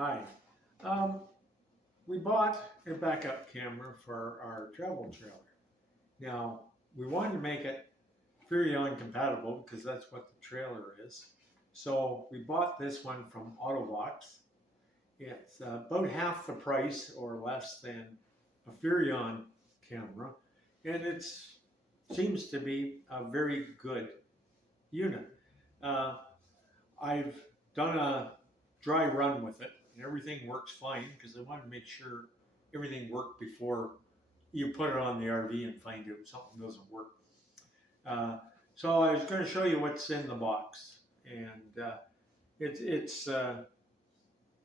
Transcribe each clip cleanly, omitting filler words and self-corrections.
Hi. Um, we bought a backup camera for our travel trailer. Now, we wanted to make it Furrion compatible because that's what the trailer is. So we bought this one from Autovox. It's about half the price or less than a Furrion camera, and it seems to be a very good unit. Uh, I've done a dry run with it, and everything works fine because I wanted to make sure everything worked before you put it on the RV and find out something doesn't work. Uh, so I was going to show you what's in the box, and it's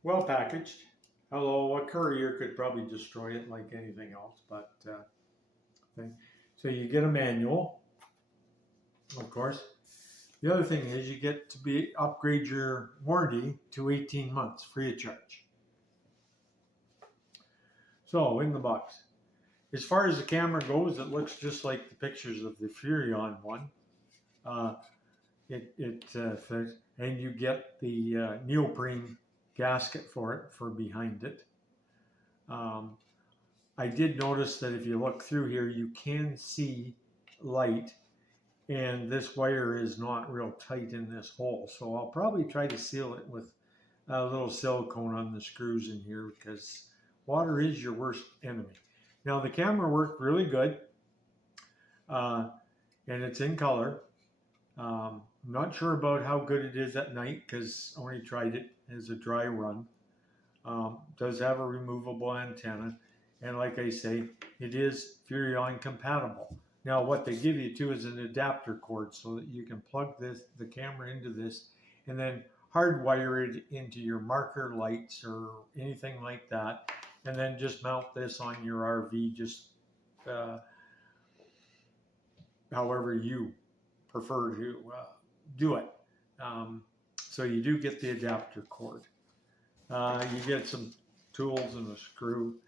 well packaged. Although a courier could probably destroy it like anything else, but so you get a manual, of course. The other thing is you get to upgrade your warranty to 18 months free of charge. So in the box, as far as the camera goes, it looks just like the pictures of the Furrion one. It fits, and you get the neoprene gasket for it for behind it. I did notice that if you look through here, you can see light, and this wire is not real tight in this hole. So I'll probably try to seal it with a little silicone on the screws in here because water is your worst enemy. Now the camera worked really good, and it's in color. I'm not sure about how good it is at night because I only tried it as a dry run. Does have a removable antenna, and like I say, it is Furrion compatible. Now what they give you too is an adapter cord so that you can plug the camera into this and then hardwire it into your marker lights or anything like that, and then just mount this on your RV just however you prefer to do it. So you do get the adapter cord. You get some tools and a screw.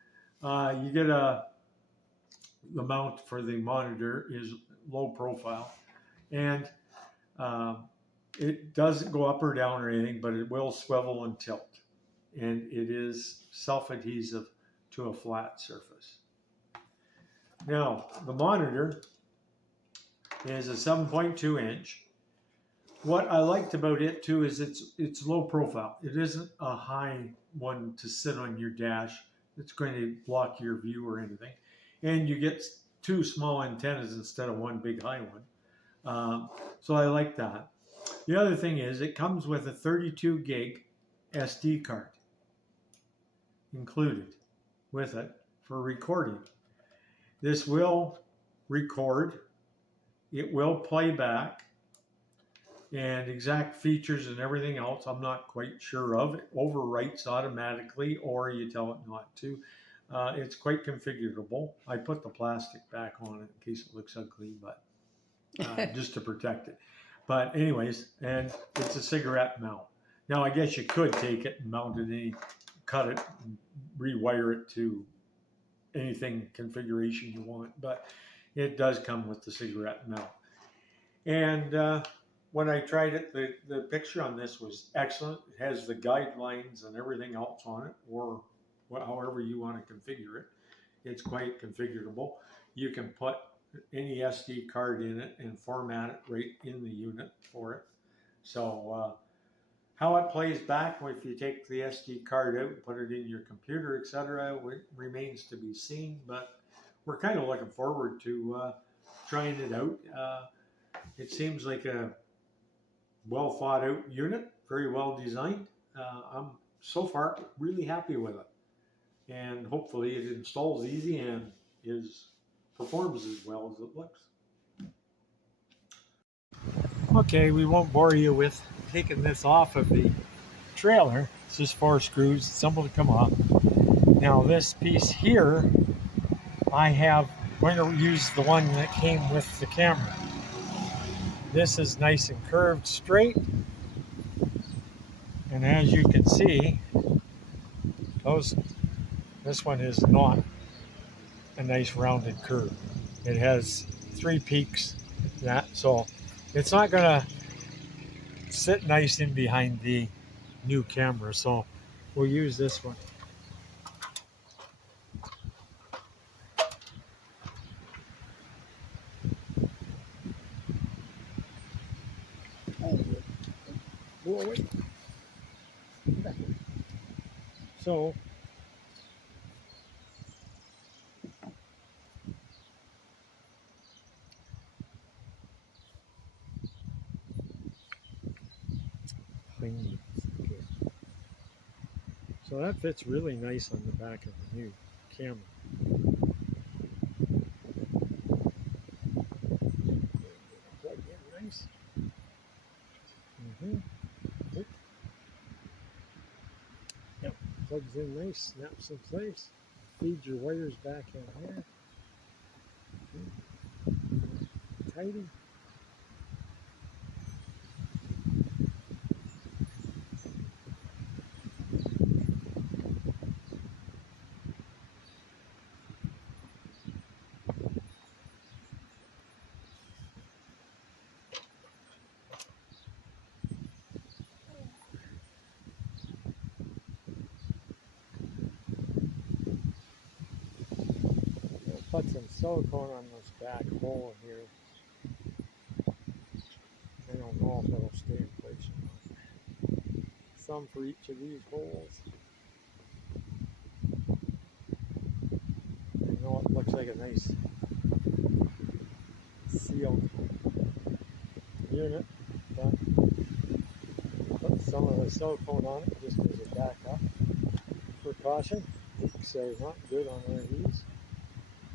You get the mount for the monitor is low profile, and it doesn't go up or down or anything, but it will swivel and tilt, and it is self-adhesive to a flat surface. Now the monitor is a 7.2 inch. What I liked about it too is it's low profile. It isn't a high one to sit on your dash. It's going to block your view or anything. And you get two small antennas instead of one big high one. So I like that. The other thing is it comes with a 32 gig SD card included with it for recording. This will record. It will play back. And exact features and everything else I'm not quite sure of. It overwrites automatically or you tell it not to. It's quite configurable. I put the plastic back on it in case it looks ugly, but just to protect it. But anyways, and it's a cigarette mount. Now I guess you could take it and mount it, cut it and rewire it to anything configuration you want, but it does come with the cigarette mount. And when I tried it, the picture on this was excellent. It has the guidelines and everything else on it, or however you want to configure it. It's quite configurable. You can put any SD card in it and format it right in the unit for it. So how it plays back if you take the SD card out and put it in your computer, etc., remains to be seen, but we're kind of looking forward to trying it out. It seems like a well thought out unit, very well designed. I'm so far really happy with it, and hopefully it installs easy and performs as well as it looks. Okay, we won't bore you with taking this off of the trailer. It's just 4 screws, simple to come off. Now this piece here, I'm going to use the one that came with the camera. This is nice and curved straight, and as you can see, this one is not a nice rounded curve. It has 3 peaks, so it's not going to sit nice in behind the new camera. So We'll use this one. So So that fits really nice on the back of the new camera. Plug in nice. Yep, plugs in nice, snaps in place. Feed your wires back in here. Tidy. Put some silicone on this back hole here. I don't know if it'll stay in place or not. Some for each of these holes. I know it looks like a nice sealed unit, but put some of the silicone on it just as a backup precaution. Leaks are not good on RVs,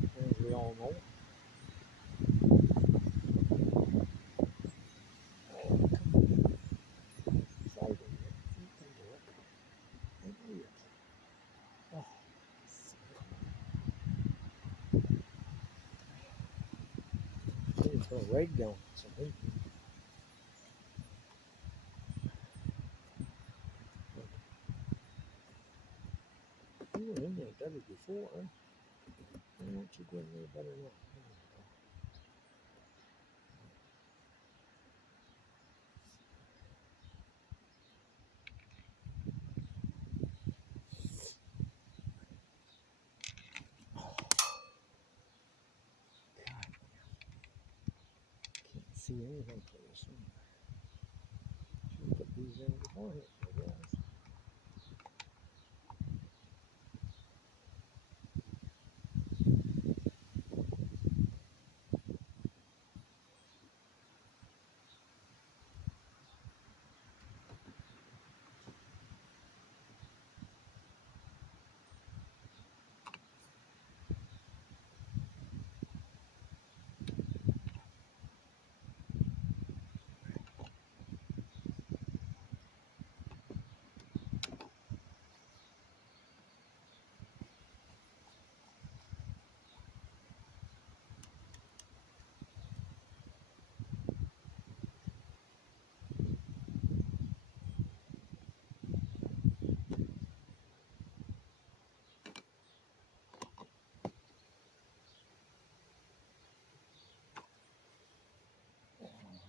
as we all know. Put a rag down something. You were in there better before. Why don't you go in there better now? Can't see anything for this one. Should put these in beforehand, I guess.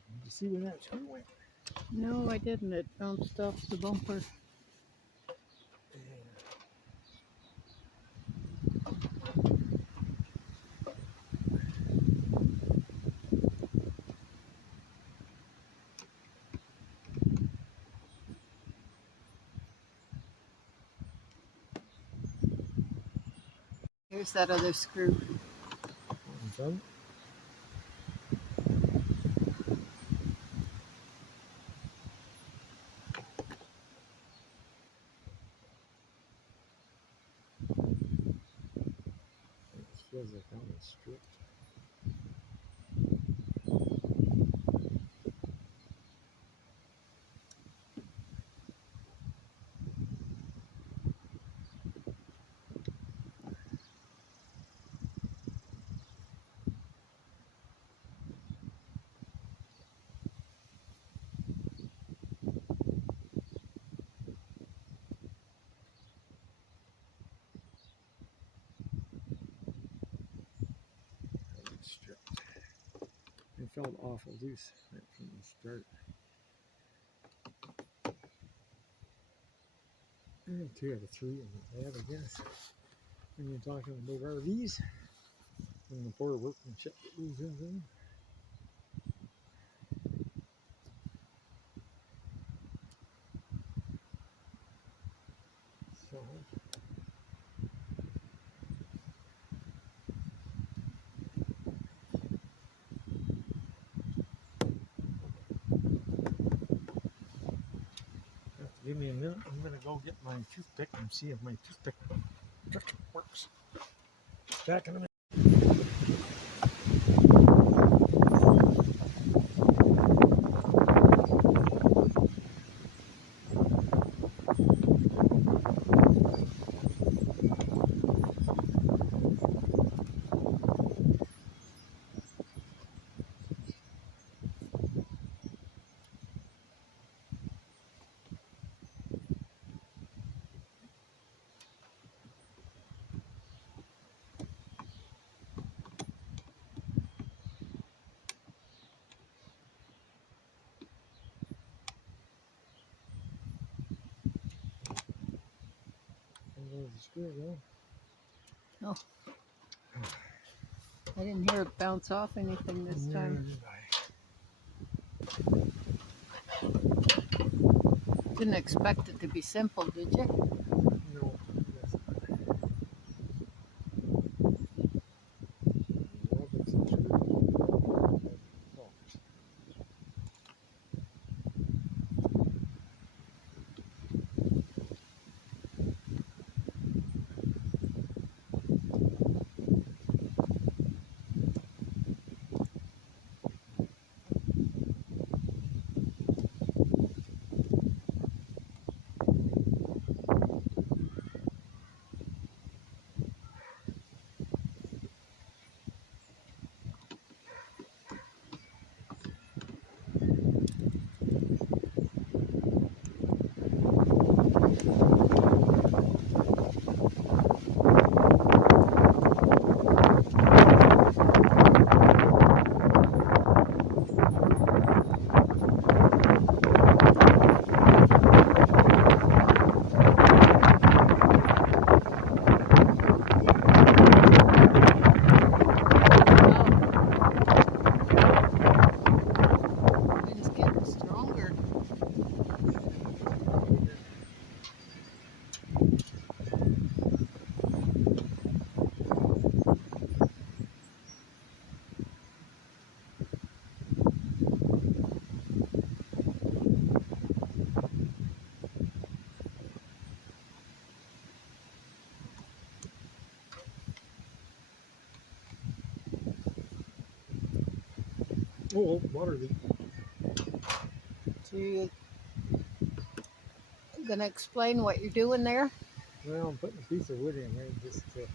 Did you see where that screw went? No, I didn't. It bounced off the bumper. Here's that other screw. Done. It feels like that one's stripped. Stripped. It felt awful loose right from the start. 2 out of 3 in the head, I guess. When you're talking about RVs and the poor workmanship that goes into them. So, give me a minute. I'm gonna go get my toothpick and see if my toothpick works. Back in a minute. There's the screw though. Oh. I didn't hear it bounce off anything this time. Didn't expect it to be simple, did you? No. It's getting stronger. Oh, water leak. So you're gonna explain what you're doing there? Well, I'm putting a piece of wood in there just to,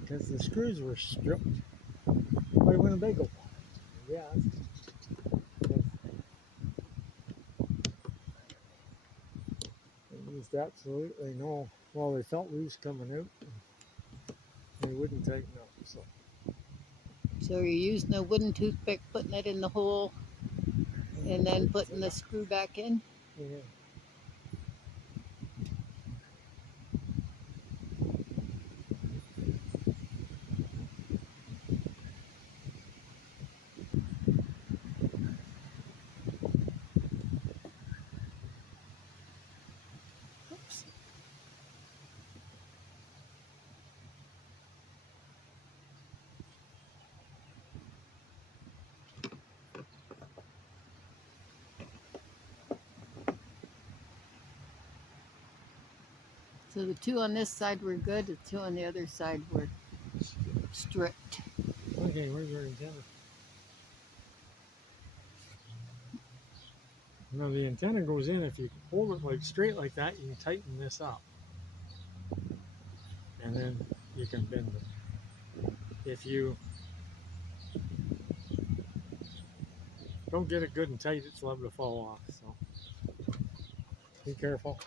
because the screws were stripped by Winnebago. Yeah. There was absolutely no, well, they felt loose coming out. They wouldn't tighten up. So you're using a wooden toothpick, putting it in the hole, and then putting the screw back in? Yeah. Oops. So the two on this side were good, the two on the other side were stripped. Okay, where's our antenna? Now the antenna goes in. If you hold it like straight like that, you can tighten this up, and then you can bend it. If you don't get it good and tight, it's liable to fall off. So be careful.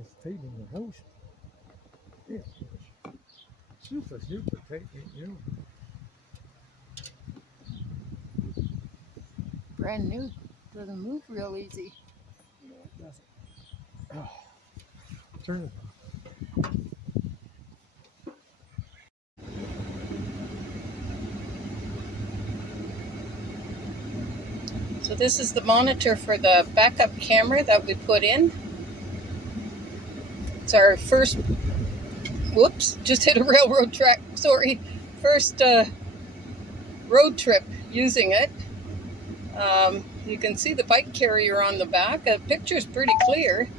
it's tight in the house. Yeah, super tight, you know. Brand new. Doesn't move real easy. No, it doesn't. Oh, turn it on. So this is the monitor for the backup camera that we put in. It's our first, whoops, just hit a railroad track, sorry. First road trip using it. You can see the bike carrier on the back. The picture's pretty clear.